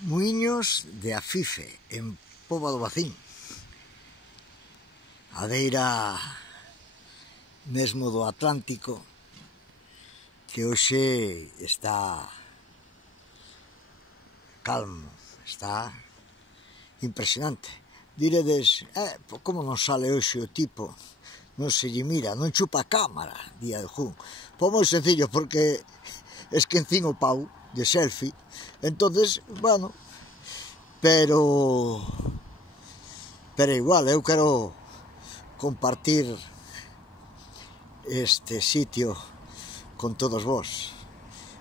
Muíños de Afife, en Póvoa do Vacín. A beira mesmo do Atlántico, que hoxe está calmo, está impresionante. Diredes, como non sale hoxe o tipo? Non se lle mira, non chupa a cámara, di algún. Pois moi sencillo, porque esquecín o pau de selfie, entonces, bueno, pero igual, eu quero compartir este sitio con todos vós.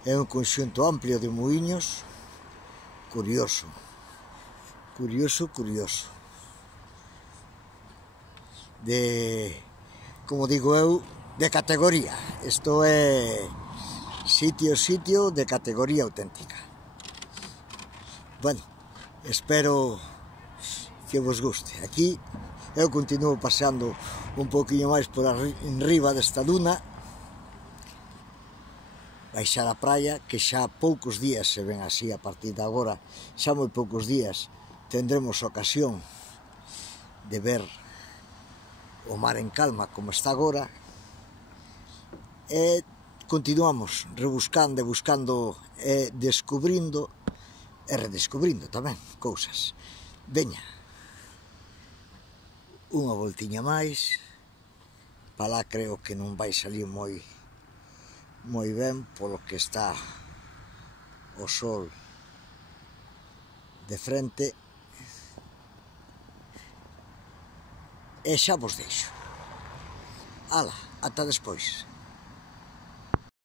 É un conxunto amplio de muíños, curioso, de, como digo eu, de categoría. Isto é sitio de categoría auténtica. Bueno, espero que vos guste. Aquí eu continuo paseando un pouquiño máis por enriba desta duna, baixar a praia, que xa poucos días se ven así a partir de agora, xa moi poucos días tendremos ocasión de ver o mar en calma como está agora, e continuamos rebuscando, buscando, descubrindo e redescubrindo tamén cousas. Veña, unha voltiña máis, para lá creo que non vai salir moi ben, polo que está o sol de frente, e xa vos deixo. Ala, ata despois.